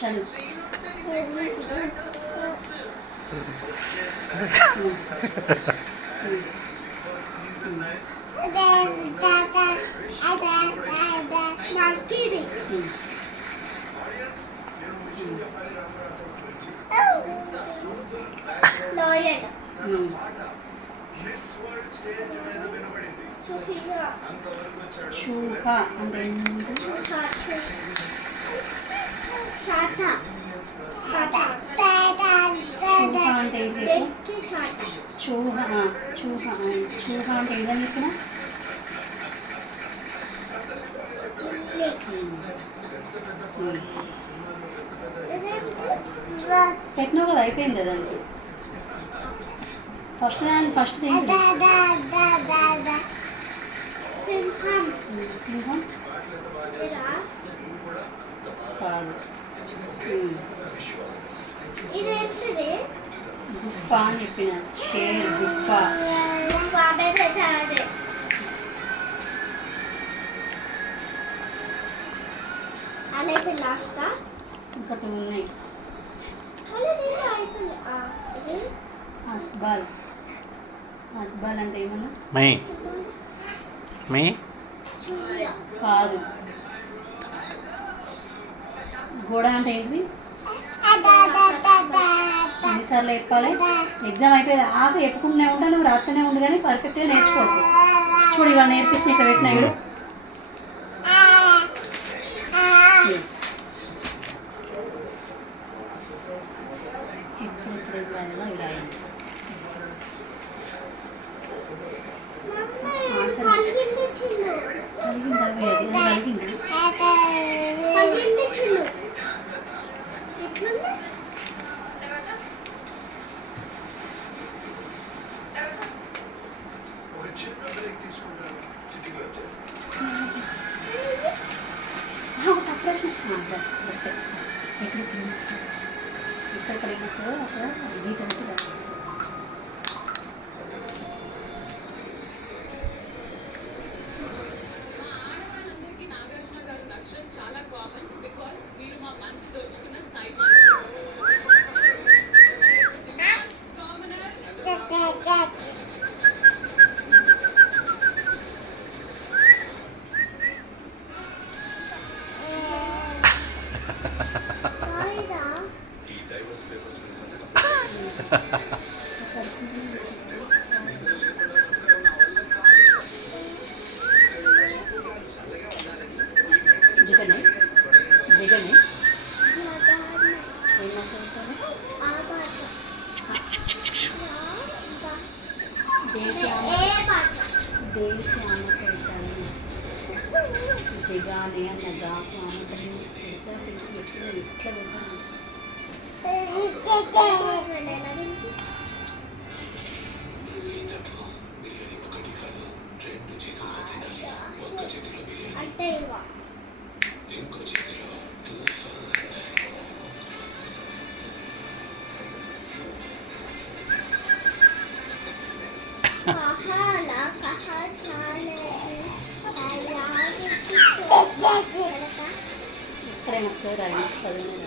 చదువు. శుభ అంటే అంటే చూహ చూహ చూహ అంటే ఏదని చెప్పిన పెట్టినావు కదా, అయిపోయింది దానికి. ఫస్ట్ సింహం. కాదు. గుఫా అని చెప్పిన. షేర్ గుఫా. ఇంకా 2 ఉన్నాయి. అస్బాల్. అస్బాల్ అంటే ఏమన్నా కాదు. గోడ అంటే ఏంటిది? ఎన్నిసార్లు చెప్పాలి? ఎగ్జామ్ అయిపోయింది. ఆకు ఎప్పుకుంటూనే ఉంటా, నువ్వు రాస్తూనే ఉండు, కానీ పర్ఫెక్ట్గా నేర్చుకోవచ్చు. చూడు ఇవాళ నేర్పిస్తే ఇక్కడ పెట్టినా ఇప్పుడు. ఇక్కడ గీత చాలా కామన్ బికాస్ మీరు మా మనసు దోచుకున్న జగానే అన్నగా ఎట్లా తెలిసి ఎట్లా అంటే ఇక్కడే ముప్పై రాయి చదివిన